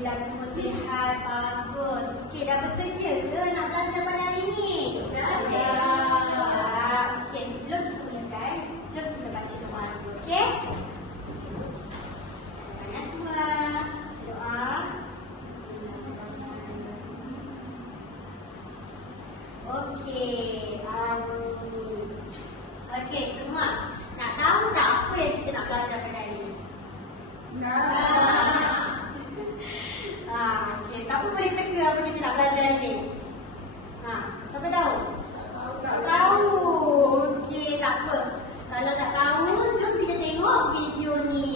Alhamdulillah semua sihat, bagus. Okey, dah bersedia ke nak belajar pada hari ini? Dah. Okey, sebelum kita mulakan, jom kita baca doa dulu, okey? Banyak semua. Doa. Okey, amin. Okey, semua. Nak tahu tak apa yang kita nak belajar pada hari ini? Okey, siapa boleh teka apa kita nak belajar ni? Siapa tahu? Tak tahu. Okey, tak apa. Kalau tak tahu, jom kita tengok video ni.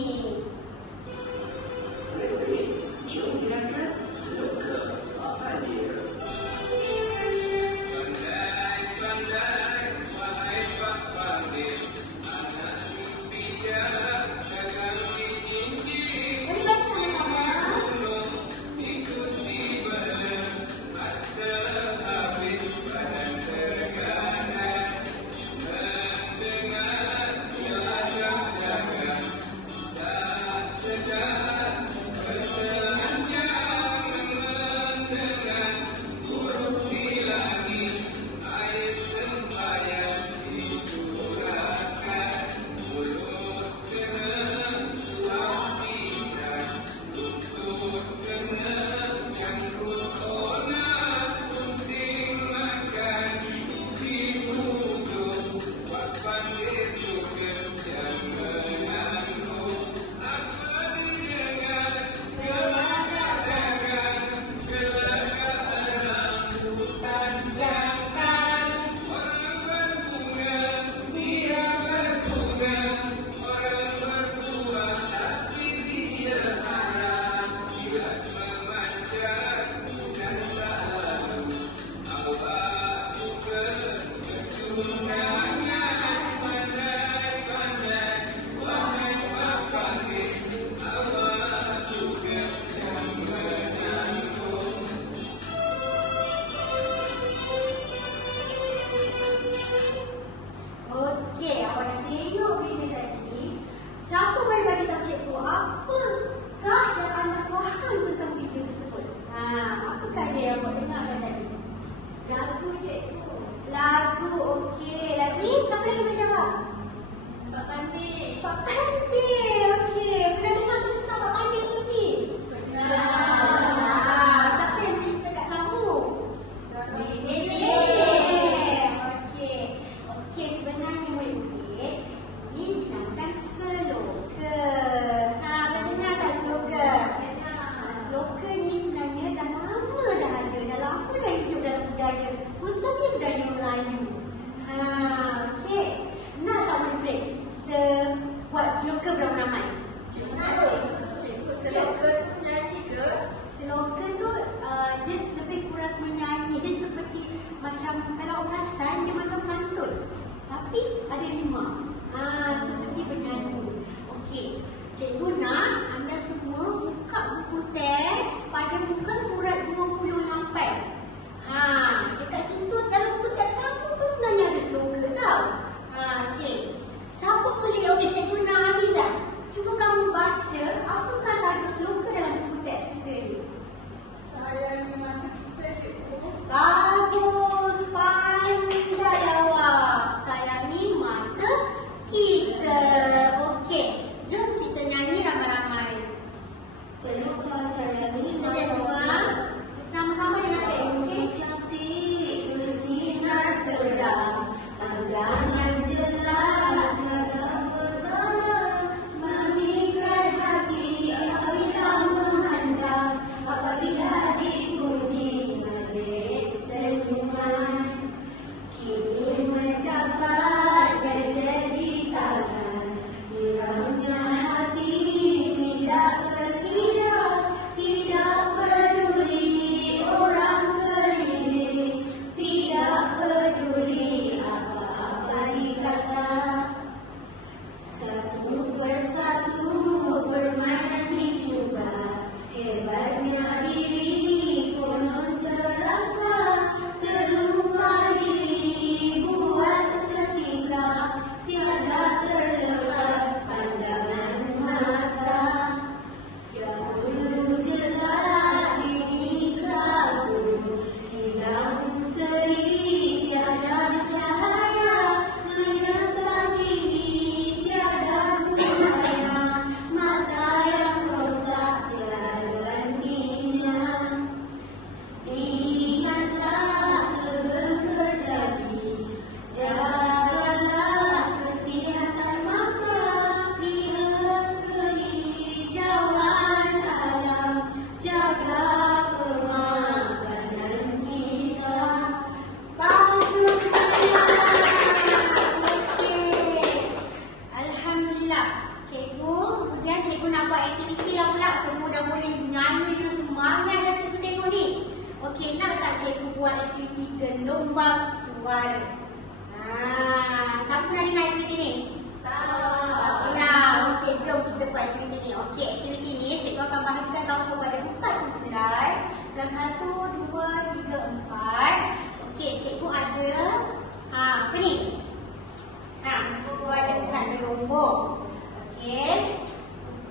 Jom lihatkan semoga apa dia. gelombang suara. Siapa nak dengar aktiviti ni? Tak. Ya, okey, jom kita buat aktiviti ni. Okey, aktiviti ni cikgu akan bahagikan tahu kepada 4 kumpulan. Kelas 1, 2, 3, 4. Okey, cikgu ada apa ni? Cikgu ada kad berlombong. Okey.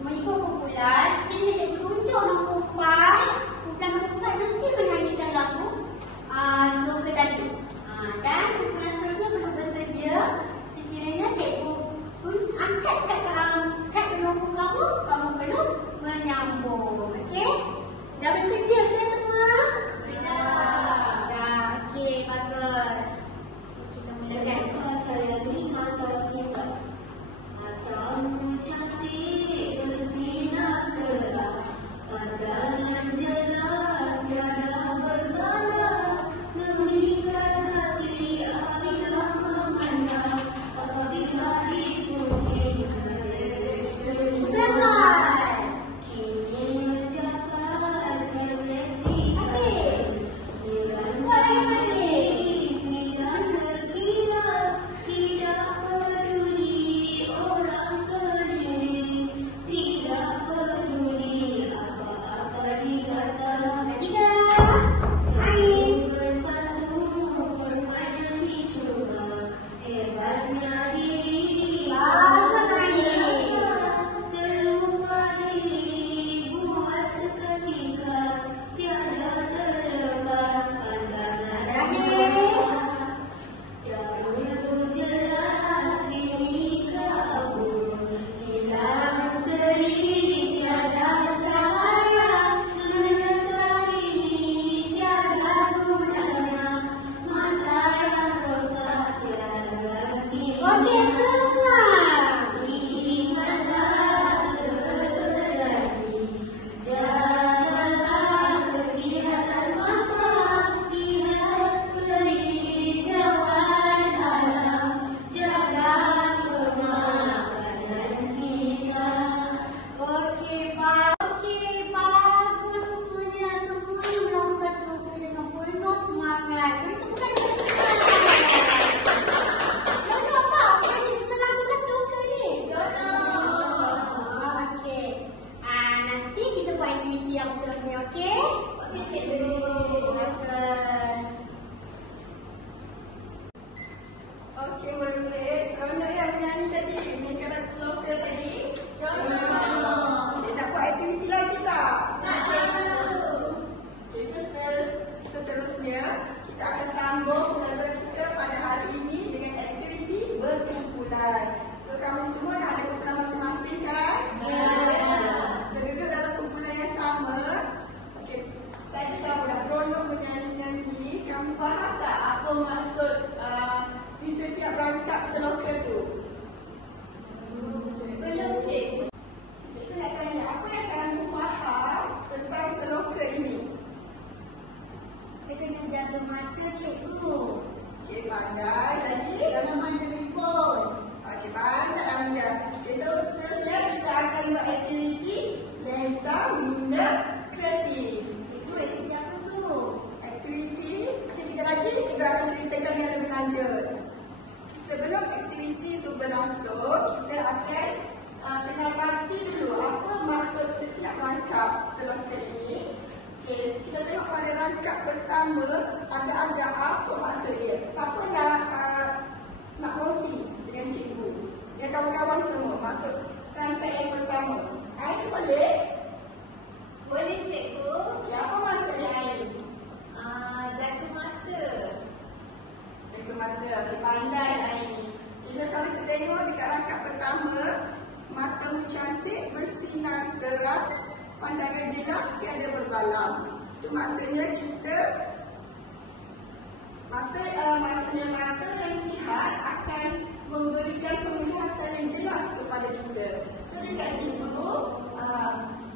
Mengikut kumpulan, sekiranya cikgu tunjuk nombor 4, kumpulan nombor 4 mesti menyanyikan lagu slogan tadi. Dan kumpulan seterusnya perlu bersedia. Sekiranya cikgu angkat kad berlombong kamu perlu menyambung. Okey? Dah bersedia ke semua? Sudah. Okey, bagus. Kita mulakan. Saya di mata kita, matamu cantik bersinar terang, pandangan jelas tiada berbala, memikat hati apabila memandang, apabila dipuji Selamat. kini mendapatkan jadikan tidak terkira, tidak peduli orang keliling, tidak peduli apa-apa dikata. Tiga. Satu persatu permainan dicuba, hebatnya diri Bagus, Ain. terlupa diri, buat seketika tiada terlepas pandangan. Dahulu jelas kini kabur, hilang seri tiada cahaya, menyesal ini tiada gunanya, mata yang rosak tiada ganti. Okey, semua. Ingatlah terjadi, jagalah kesihatan mata, lihat teliti jauhan alam, jaga pemakanan kita. Okey, bagus semuanya. Semuanya melakukan slogan dengan penuh semangat. Beri tepukan kepada semua. Lagu apa? Apa ni kita lakukan slogan ni? Okey. Nanti kita buat aktiviti yang seterusnya, okey? Okey, cikgu. Bagus. Okey, murid-murid, seronok yang menyanyi tadi, menyanyikan slogan tadi. Okey, nak buat aktiviti lagi tak? Okey, seterusnya kita akan sambung pelajaran kita pada hari ini dengan aktiviti berkumpulan. So, kamu semua dah ada kumpulan masing-masing kan? So, duduk dalam kumpulan yang sama. Okey, tadi kamu dah seronok menyanyi-nyanyi. Kamu faham tak apa maksud di setiap rangkap slogan tu? Belum, cikgu. Cikgu nak tanya, apa yang kamu faham tentang slogan ini? Kita kena jaga mata, cikgu. Okey, pandai lagi. Jangan main telefon. Okey, pandai Aminda. Okey, so seterusnya kita akan buat aktiviti lensa minda kreatif. Cikgu, aktiviti apa tu? Aktiviti, nanti kejap lagi cikgu akan ceritakan yang lebih lanjut. Sebelum aktiviti itu berlangsung, kita akan kenal pasti dulu apa maksud setiap rangkap slogan ini. Okay, kita tengok pada rangkap pertama agak-agak apa maksud dia. Siapa nak kongsi dengan cikgu, dengan kawan-kawan semua maksud rangkap yang pertama? Ain boleh? Boleh, cikgu. Okay, apa maksud dia Ain? Jaga mata. Jaga mata, okay, pandai Ain. Jadi kalau kita tengok dekat rangkap pertama, matamu cantik bersinar terang, pandangan jelas tiada berbalam. Itu maksudnya kita maksudnya mata yang sihat akan memberikan penglihatan yang jelas kepada kita. So dekat situ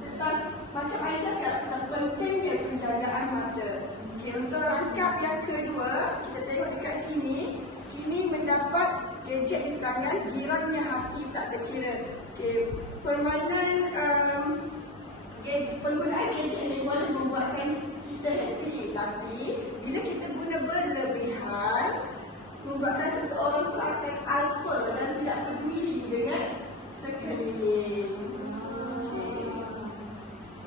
tentang macam Ain cakap tentang pentingnya penjagaan mata. Okay, untuk rangkap yang kedua, kita tengok dekat sini, kini mendapat gadget di tangan, girangnya hati tak terkira. Okay, permainan penggunaan gadget ni boleh membuatkan kita happy, tapi bila kita guna berlebihan membuatkan seseorang itu akan alpa dan tidak peduli dengan sekeliling. Okey.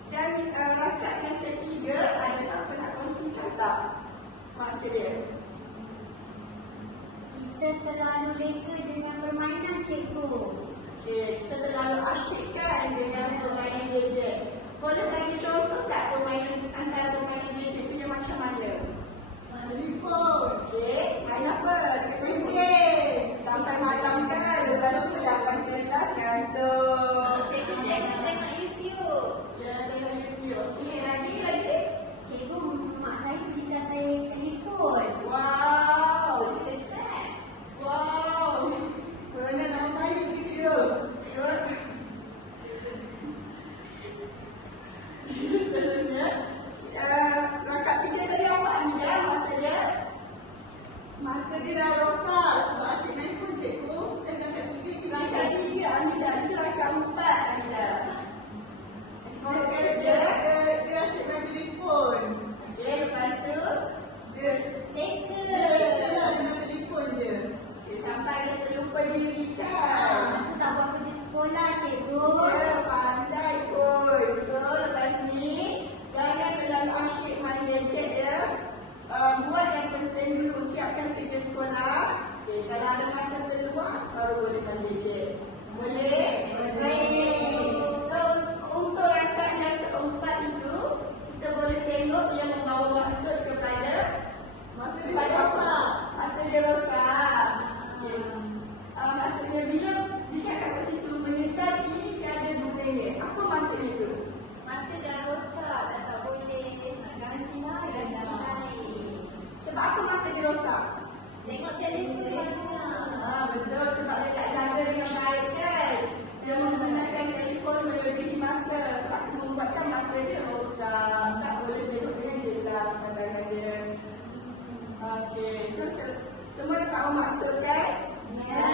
Dan rangkap yang ketiga, ada siapa nak kongsikan tak maksud dia? Kita terlalu leka dengan permainan, cikgu. Okey, kita terlalu asyik kan dengan permainan gadget. Boleh bagi contoh tak permainan antara permainan gadget tu yang macam mana? Telefon. Okey, main apa? Main game. Sampai malam kan, lepas tu dalam kelas ngantuk. Cikgu tengok YouTube. Ya, tengok YouTube. Okey, lagi. Cikgu, mak saya belikan saya telefon. Wow. Dekat. Wow. Mana nama saya kecil tu? Seterusnya, rangkap tiga tadi apa Amida? Maksudnya mata dia dah rosak sebab asyik main phone, cikgu. Rangkap tiga Amida, itu rangkap 4 Amida. Dia asyik main telefon. Okey, lepas tu dia Leka. dengan telefon je. Okay, sampai dia terlupa diri kan. Masa tak buat kerja sekolah, cikgu. Ya, pandai pun. So, lepas ni, jangan terlalu asyik main gadget ya. Buat yang penting dulu, siapkan kerja sekolah. Okay, kalau ada masa terluang, baru boleh main gadget. Boleh? Boleh. So, untuk rangkap yang keempat itu, kita boleh tengok yang membawa maksud kepada mata dia rosak. Mata dia rosak. Okay. Maksudnya bila dia cakap kat situ menyesal ini tiada gunanya. Apa maksudnya tu? Mata dah rosak, dah tak boleh nak ganti lain. Sebab apa mata dia rosak? Tengok telefon banyak. Betul, sebab dia tak jaga dengan baik kan. Dia menggunakan telefon melebihi masa. Sebab itu membuatkan mata dia rosak. Tak boleh tengok dengan jelas pandangan dia. Okey, so semua dah tahu maksud kan? Ya,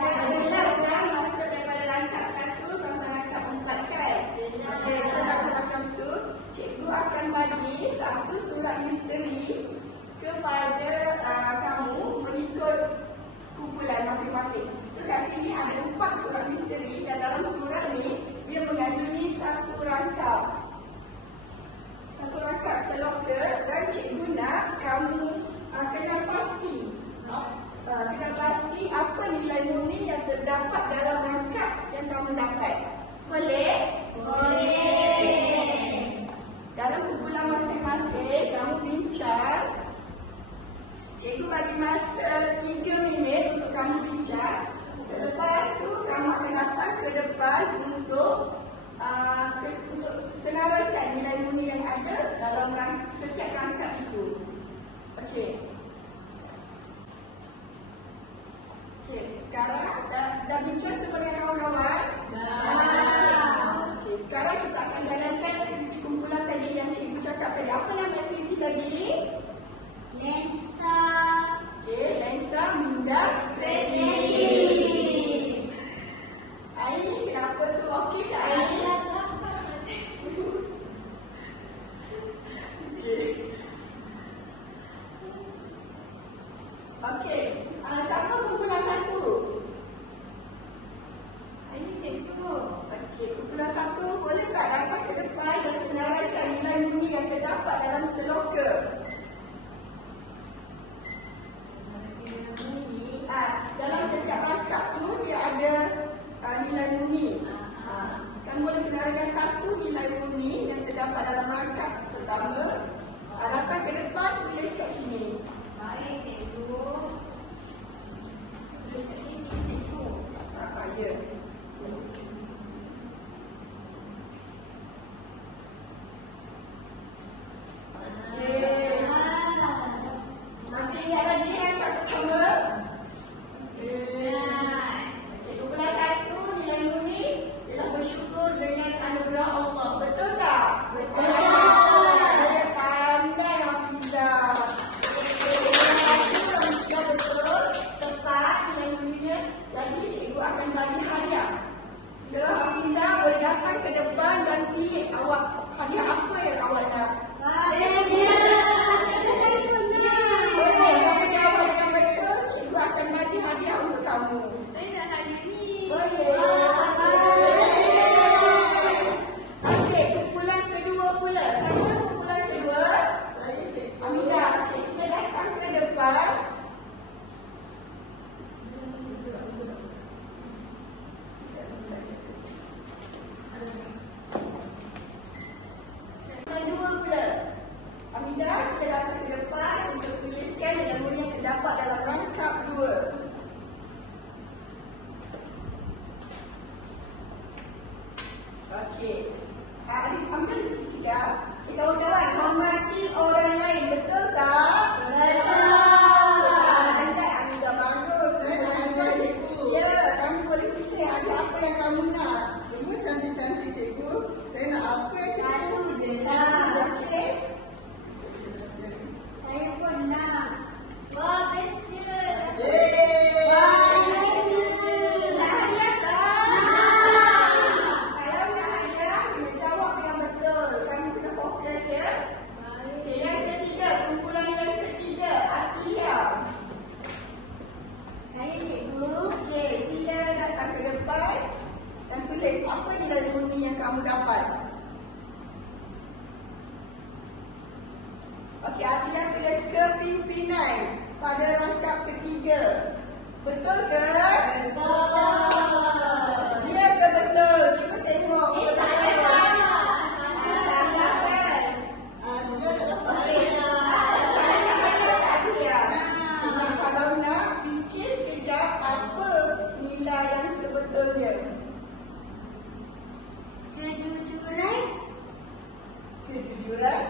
Dah jelas kan maksud daripada rangkap 1 sampai rangkap 4 kan? Okey, so kalau macam tu, cikgu akan bagi satu surat misteri kepada kamu mengikut kumpulan masing-masing. So kat sini ada 4 surat misteri dan dalam surat ni dia mengandungi satu rangkap. Satu rangkap seloker dan cikgu nak kamu kenal pasti. Kenal pasti apa nilai murni yang terdapat dalam rangkap yang kamu dapat. Boleh? Boleh. Dalam kumpulan masing-masing kamu bincang. Cikgu bagi masa 3 minit untuk kamu bincang. Selepas tu kamu akan datang ke depan untuk senaraikan nilai murni yang ada dalam setiap rangkap itu. Okey. Okey, sekarang dah bincang semua dengan kawan-kawan? Okey, sekarang kita akan jalankan aktiviti kumpulan tadi yang cikgu cakap tadi. Apa nama aktiviti tadi? Lensa. Okey, lensa minda kredit. Air, kenapa tu? Okey tak Air? Okey, siapa kumpulan 1? Ini cikgu. Okey, kumpulan 1 boleh tak datang ke depan dan senaraikan nilai murni yang terdapat dalam seloker? Dalam setiap rangkap tu dia ada nilai murni. Kamu boleh senaraikan satu nilai murni yang terdapat dalam rangkap pertama. Datang ke depan, tulis kat sini. Baik cikgu. Tulis kat sini cikgu. Ya. Okey. Masih ingat lagi rangkap pertama? Kumpulan 1 nilai murni ialah bersyukur dengan anugerah Allah. Betul tak? Betul. Kawan-kawan, hormati orang lain. Betul tak? Anda bagus. Anda cikgu. Ya, kamu boleh pilih ada apa yang kamu nak. Semua cantik-cantik cikgu. Saya nak apa cikgu? Satu je Satu lah. je, okey? Saya pun nak. Wah, best dia. Nak hadiah tak? Kalau nak hadiah, kena jawab yang betul. Kamu kena fokus ya. Okey, yang ketiga, kumpulan yang ketiga, Atia. Saya cikgu. Okey, sila datang ke depan dan tulis apa nilai bunyi yang kamu dapat. Okey, Atia tulis kepimpinan pada rangkap ketiga. Betul ke? Ya ke betul? Cuba tengok. Eh, saya salah. Salah kan? Dia tak dapat hadiah. Atia. Nah, kalau nak fikir sekejap apa nilai yang sebetulnya. Kejujuran. Kejujuran.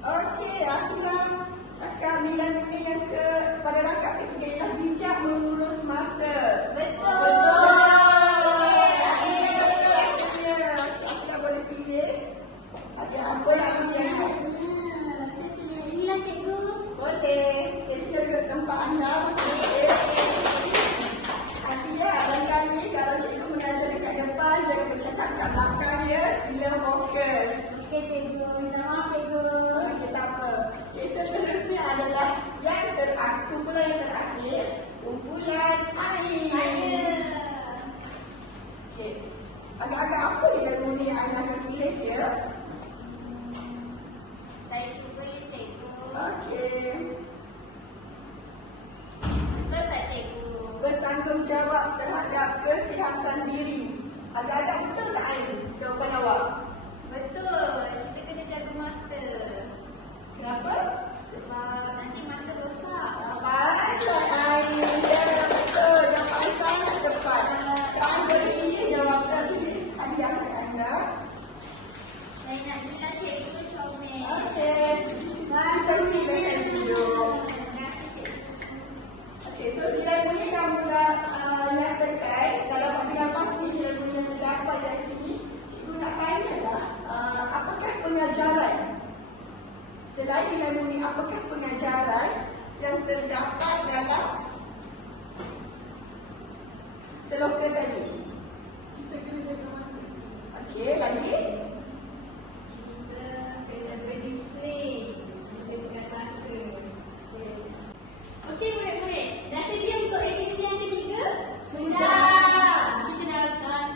Okey, Akhila cakap nilai bunyi yang pada rangkap ketiga ialah bijak mengurus masa. Betul. Akhila boleh pilih. Ada apa lagi yang nak? Saya pilih inilah cikgu. Boleh. Okey, sila duduk tempat anda. Akhila, barangkali kalau cikgu mengajar dekat depan, jangan bercakap kat belakang ya. Sila fokus. Okey cikgu. Minta maaf cikgu. Okey, tak apa. Okey, seterusnya adalah yang terakhir, kumpulan yang terakhir, kumpulan air. Saya. Okey. Agak-agak apa nilai bunyi yang anda akan tulis ya? Saya cuba ya, cikgu. Okey. Betul tak, cikgu? Bertanggungjawab terhadap kesihatan diri. Agak-agak betul tak Ain? Jawapan awak. Betul. Kita kena jaga mata. Kenapa? Sebab nanti mata rosak. Baiklah Ain. Ya, betul. Jawapan sangat tepat. Ain boleh pilih jawapan pilih hadiah anda. Saya nak nilai cikgu comel. Okey. Kita silakan duduk. Terima kasih, cikgu. Okey, so nilai bunyi kamu dah nyatakan. Kalau dah pasti nilai bunyi yang terdapat dari sini, cikgu nak tanya lah, apakah pengajaran? Selain nilai bunyi, apakah pengajaran yang terdapat dalam seloka tadi? Kita kena jaga mata. Okey, lagi? Kita kena berdisiplin. Kita kena rasa. Okey murid-murid. Dah sedia untuk aktiviti yang ketiga? Sudah. Kita dah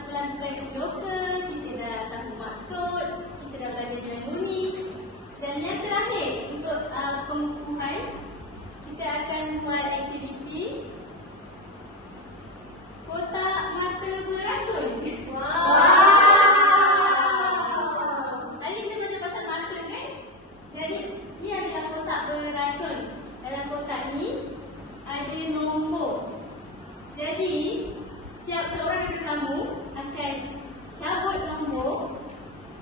pelan-pelan seloka, kita dah tahu maksud, kita dah belajar nilai bunyi. Dan yang terakhir untuk pengukuhan, kita akan buat aktiviti kotak mata beracun. Tadi kita belajar pasal mata kan? Jadi ni adalah kotak beracun. Dalam kotak ni ada nombor. Jadi setiap seorang daripada kamu akan cabut nombor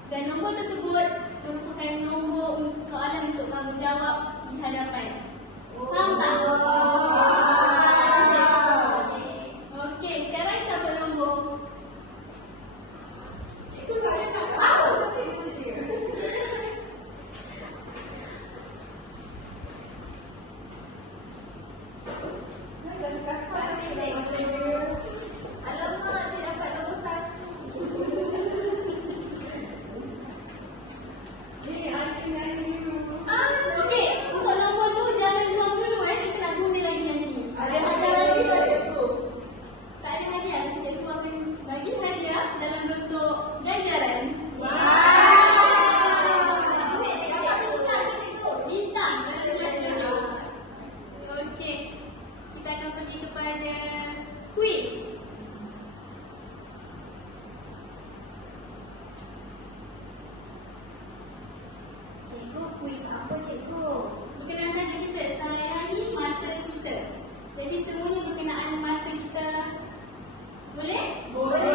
dan nombor tersebut merupakan nombor soalan untuk kamu jawab di hadapan. Faham tak? Jadi semuanya berkenaan mata kita. Boleh? Boleh.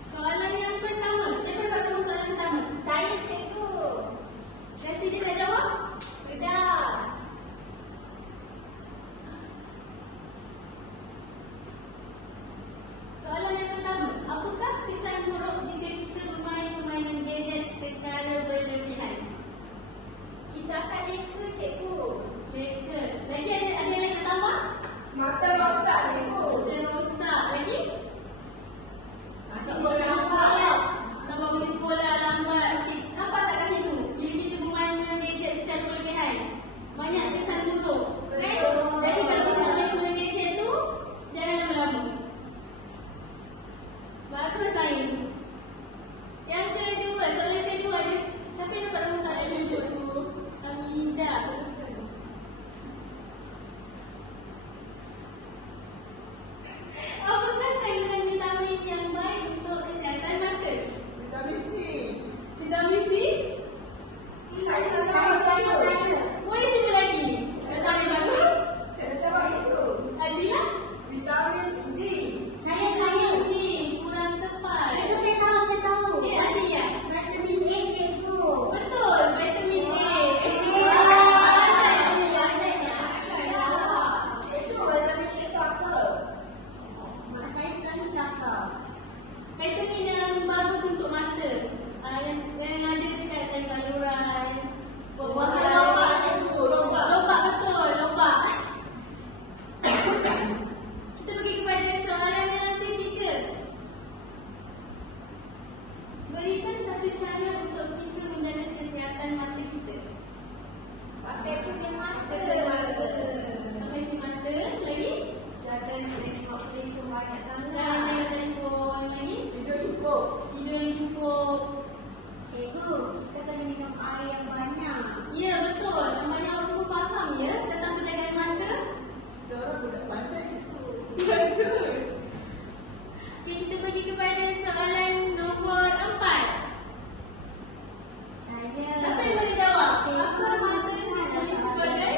Soalan yang pertama. Siapa nak tahu soalan pertama? Saya cikgu. Kasih dia dah jawab? Sudah. Soalan yang pertama. Apakah kesan buruk jika kita bermain permainan gadget secara berlebihan? Kita akan leka cikgu. Leka. Lagi ada yang nak tambah? Mata rosak cikgu. Ada rosak lagi? Tak boleh masalah. Nampak pergi sekolah lambat. Okay. Nampak tak kat situ? Bila kita bermain dengan gadget secara berlebihan, banyak kesan buruk. Kan? Betul. Jadi kalau kita nak main dengan gadget tu, jangan lama-lama. Bagus saya. Yang kedua, soalan kedua ada. Siapa yang dapat nombor soalan kedua tu? Hamida. Apakah kandungan vitamin yang baik untuk kesihatan mata? Vitamin C. Vitamin C? Saya tak tahu. Boleh cuba lagi. Kata yang bagus. Saya dah jawab itu. Azila? Vitamin D. Saya. Ni kurang tepat. Dia ada ya? Betul, vitamin A. Itu vitamin D itu apa? Vitamin yang bagus untuk mata. Yang ada dekat sayur-sayuran, buah-buahan. Lobak cikgu, lobak. Lobak betul, lobak. Kita pergi kepada soalan yang ketiga. Berikan satu cara untuk kita menjaga kesihatan mata kita. Pakai cermin mata. Pakai cermin mata. Lagi? Jangan tengok telefon banyak sangat. Jangan tengok telefon. Lagi? Tidur cukup. Tidur yang cukup. Cikgu, kita kena minum air yang banyak. Ya, betul. Nampaknya awak semua faham ya tentang penjagaan mata? Dia orang budak pandai cikgu. Bagus. Okay, kita pergi kepada soalan nombor 4. Siapa yang boleh jawab? Apa maksud ini sebagai?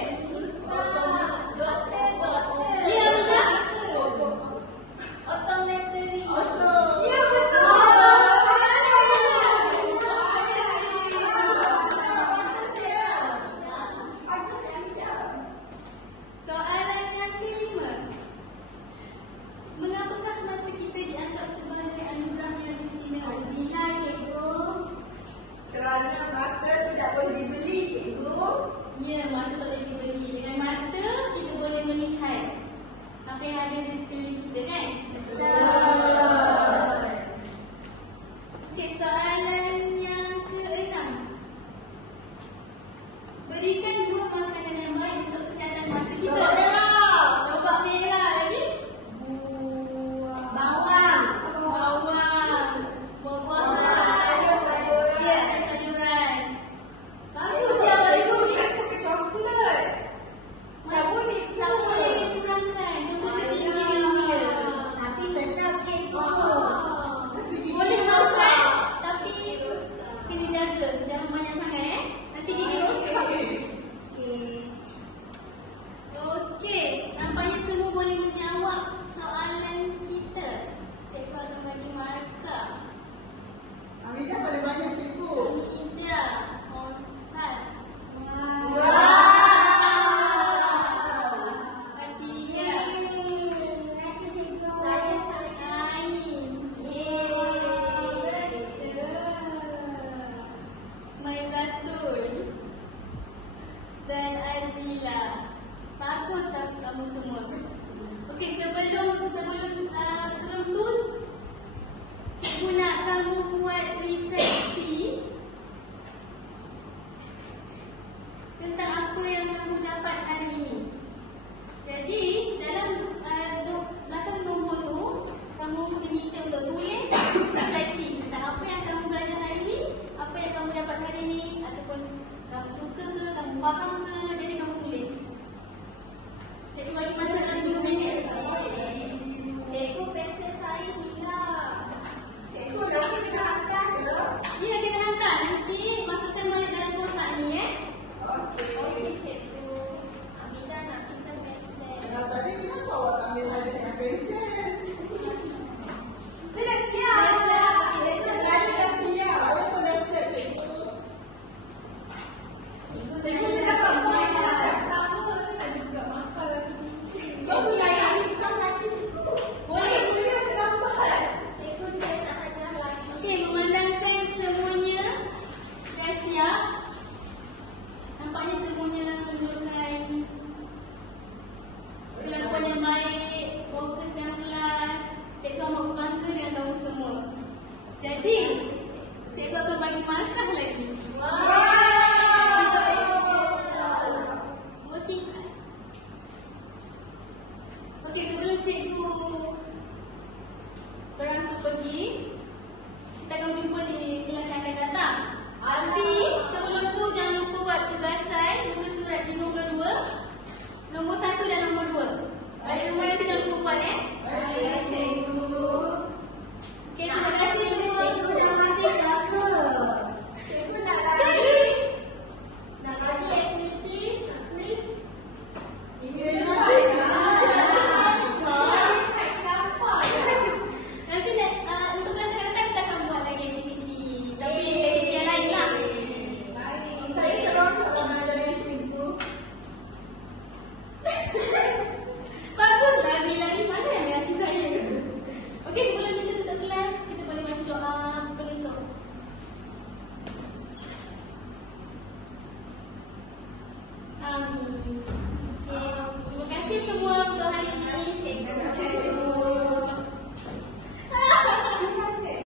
Doktor. Ya, betul. Otometri. Ya, betul. Soalan yang kelima. Mengapakah mata kita dianggap sebagai anugerah yang istimewa? Kerana mata tidak boleh dibeli cikgu. Ya, mata tak boleh dibeli. Dengan mata, kita boleh melihat apa yang ada di sekeliling kita, kan? Okey, soalan yang ke-6. Berikan 2 makanan yang baik untuk kesihatan mata kita. Lobak merah. Lobak merah lagi? Bawang. Bawang. Buah-buahan. Sayur-sayuran. Ya, sayur-sayuran. Bagus ya, bagus. Coklat. Tak boleh. Tak boleh dikurangkan. Cuma ketinggian dia. Boleh makan, tapi kena jaga. Jangan banyak sangat nanti gigi rosak. Okey, nampaknya semua boleh menjawab soalan kita. Cikgu akan bagi markah. Hamida boleh banyak cikgu. Kami Indah, Montas. Fatia. Saya. Ain. Maizatul dan Azila. Baguslah kamu semua. Okey, sebelum tu cikgu nak kamu buat refleksi tentang apa yang kamu dapat hari ini. Jadi, dalam belakang nombor tu, kamu diminta untuk tulis refleksi tentang apa yang kamu belajar hari ini, apa yang kamu dapat hari ini, ataupun kamu suka ke, kamu faham ke, jadi kamu tulis. Cikgu bagi masa dalam 2 minit. Cikgu, pensel saya hilang. Cikgu nanti kena hantar Jadi, cikgu akan bagi markah lagi. Okey. Okey, sebelum cikgu beransur pergi, kita akan